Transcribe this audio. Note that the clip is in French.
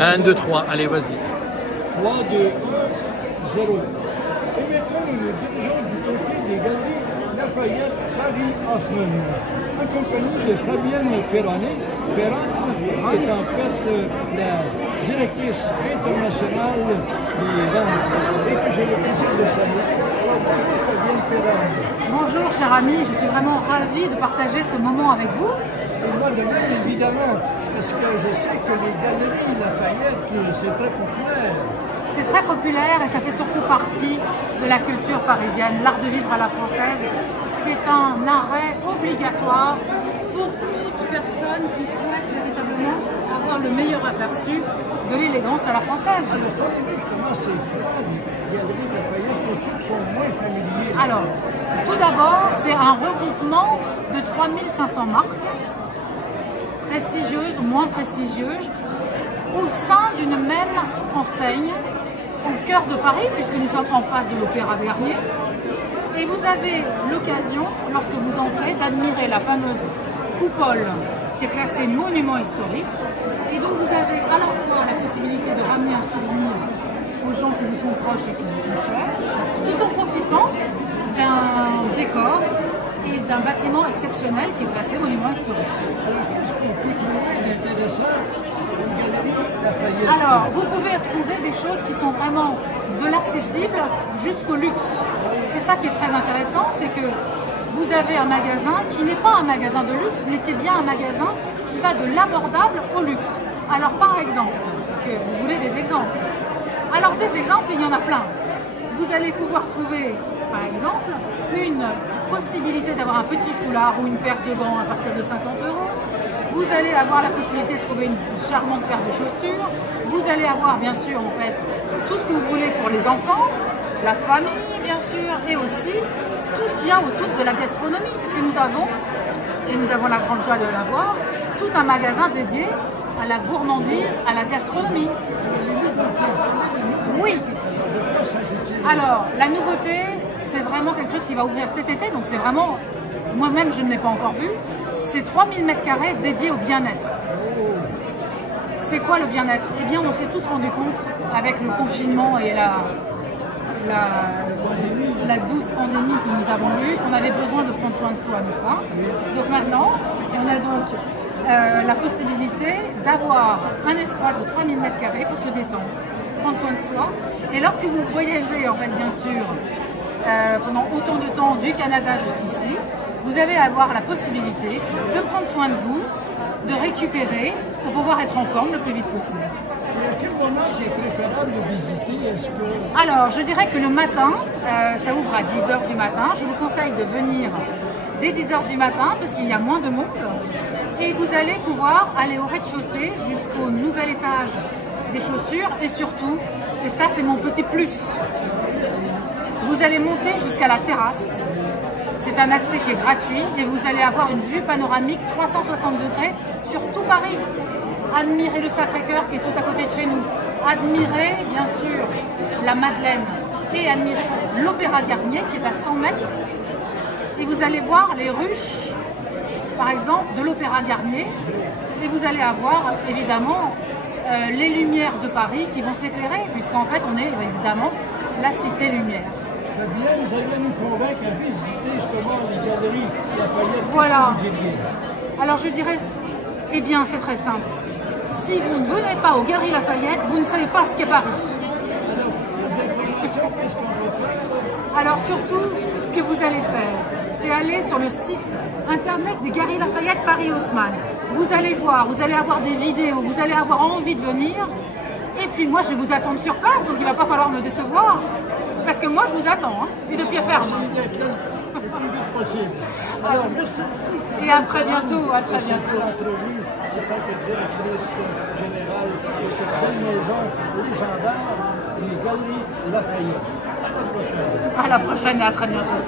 1, 2, 3, allez, vas-y. 3, 2, 1, 0. Et maintenant, le dirigeant du conseil des galeries Lafayette Paris-Haussmann, en compagnie de Fabienne Perron, qui est en fait la directrice internationale des ventes et que j'ai le plaisir de saluer. Alors, bonjour Fabienne Perron. Bonjour cher ami, je suis vraiment ravie de partager ce moment avec vous. Et moi de même, évidemment, parce que je sais que les galeries Lafayette, c'est très populaire. C'est très populaire et ça fait surtout partie de la culture parisienne. L'art de vivre à la française, c'est un arrêt obligatoire pour toute personne qui souhaite véritablement avoir le meilleur aperçu de l'élégance à la française. Justement, c'est les galeries Lafayette pour ceux qui sont moins familiers. Alors, tout d'abord, c'est un regroupement de 3500 marques, prestigieuses ou moins prestigieuses, au sein d'une même enseigne, au cœur de Paris, puisque nous sommes en face de l'Opéra Garnier. Et vous avez l'occasion, lorsque vous entrez, d'admirer la fameuse coupole qui est classée monument historique. Et donc vous avez à la fois la possibilité de ramener un souvenir aux gens qui vous sont proches et qui vous sont chers, tout en profitant d'un décor et d'un bâtiment exceptionnel qui est classé monument historique. Alors, qu'est-ce qu'on peut trouver d'intéressant dans une galerie Lafayette? Alors, vous pouvez trouver des choses qui sont vraiment de l'accessible jusqu'au luxe. C'est ça qui est très intéressant, c'est que vous avez un magasin qui n'est pas un magasin de luxe, mais qui est bien un magasin qui va de l'abordable au luxe. Alors, par exemple, parce que vous voulez des exemples. Alors, des exemples, il y en a plein. Vous allez pouvoir trouver, par exemple, une possibilité d'avoir un petit foulard ou une paire de gants à partir de 50 €. Vous allez avoir la possibilité de trouver une charmante paire de chaussures. Vous allez avoir, bien sûr, en fait, tout ce que vous voulez pour les enfants, la famille, bien sûr, et aussi tout ce qu'il y a autour de la gastronomie, puisque nous avons, et nous avons la grande joie de l'avoir, tout un magasin dédié à la gourmandise, à la gastronomie. Oui. Alors, la nouveauté, c'est vraiment quelque chose qui va ouvrir cet été, donc c'est vraiment, moi-même je ne l'ai pas encore vu, c'est 3000 m² dédiés au bien-être. C'est quoi le bien-être? Eh bien, on s'est tous rendu compte avec le confinement et la douce pandémie que nous avons eue, qu'on avait besoin de prendre soin de soi, n'est-ce pas? Donc maintenant, on a donc la possibilité d'avoir un espace de 3000 m² pour se détendre, prendre soin de soi. Et lorsque vous voyagez, en fait, bien sûr, pendant autant de temps du Canada jusqu'ici, vous allez avoir la possibilité de prendre soin de vous, de récupérer pour pouvoir être en forme le plus vite possible. Et à quel moment il est préférable de visiter? Alors, je dirais que le matin, ça ouvre à 10 h du matin. Je vous conseille de venir dès 10 h du matin parce qu'il y a moins de monde. Et vous allez pouvoir aller au rez-de-chaussée jusqu'au nouvel étage des chaussures et surtout, et ça c'est mon petit plus, vous allez monter jusqu'à la terrasse. C'est un accès qui est gratuit et vous allez avoir une vue panoramique 360 degrés sur tout Paris. Admirez le Sacré-Cœur qui est tout à côté de chez nous. Admirez bien sûr la Madeleine et admirez l'Opéra Garnier qui est à 100 mètres. Et vous allez voir les ruches, par exemple, de l'Opéra Garnier. Et vous allez avoir évidemment les lumières de Paris qui vont s'éclairer, puisqu'en fait on est évidemment la Cité Lumière. Fabienne, vous allez nous convaincre à visiter justement les galeries Lafayette. Voilà. Alors je dirais, eh bien c'est très simple. Si vous ne venez pas aux Galeries Lafayette, vous ne savez pas ce qu'est Paris. Alors, qu'est-ce qu'on va faire? Alors surtout, ce que vous allez faire, c'est aller sur le site internet des Galeries Lafayette Paris-Haussmann. Vous allez voir, vous allez avoir des vidéos, vous allez avoir envie de venir. Et puis moi, je vais vous attendre sur place, donc il ne va pas falloir me décevoir. Parce que moi, je vous attends, hein, et de pied ferme. Le plus vite possible. Alors, merci beaucoup. Et à très bientôt, à très bientôt. L'entrevue, en tant que directrice générale de cette belle maison légendaire, les Galeries Lafayette. À la prochaine. À la prochaine et à très bientôt.